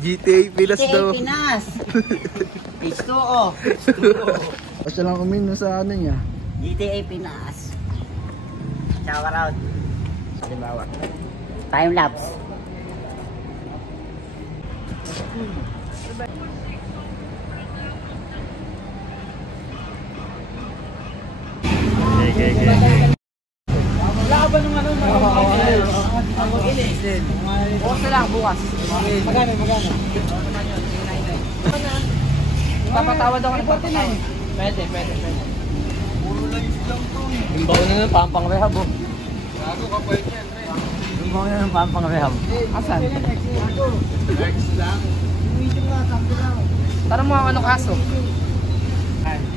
GTA Pinas daw. GTA Pinas. H2O. Basta lang uminom sa ano niya. GTA Pinas. Shower out. Halimbawa. Time lapse. Okay. Wala ka ba nung ano? Bukas na lang, bukas. Magano? Papatawad ako ng 49. Pwede. Puro lang lang to. Yung baon na ng pampang rehab oh. Gago ka pa yan, pre. Yung baon na ng pampang rehab. Asan? Next lang. Medium nga, sample lang. Tara mo ang ano kaso.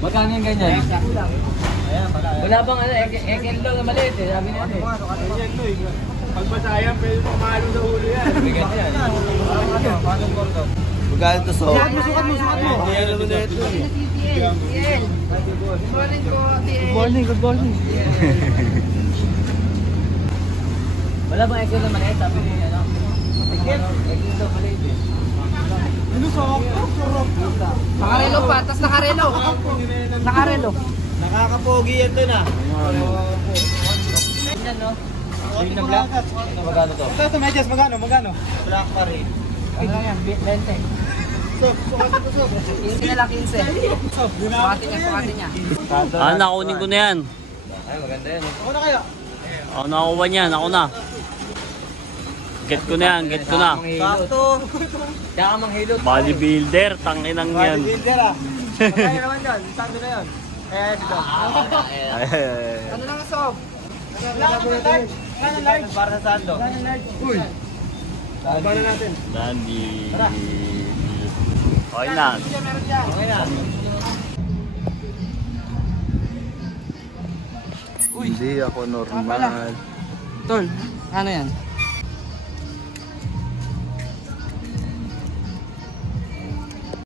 Magkano yung ganyan? Ayan, wala bang ano, ekel daw na maliit eh, sabi niya eh. Pag masayan, pwede pamalo sa ulo yan. Bigat yan. Paano kordo? Magkano to so? Sukat mo. Ayan naman na ito. TL. Good morning. Wala bang ekel na maliit, sabi niya ano? Ekel daw maliit eh. Ano sa nakarelo pa, tas nakarelo. Nakakapogi yan dun ah. Yan no? Yung na black? Magkano to? Ito, medyas, magkano? Black pa rin. Ano lang yan? 20. Sukatin na lang 15. Sukatin niya. Ah, nakunin ko na yan. Ay, maganda yan. Ako nakuha niyan, ako na. Get ko na yan. Sakto. Kaya ka manghilot. Bodybuilder, tanginang yan. Bodybuilder ah. Magkaya naman yun, sakto na yun. Kaya dito. Ano lang ang sob? Large. Para sa sando. Uy. Paano natin? Dandy. Okay na. Okay na. Hindi ako normal. Tol, ano yan?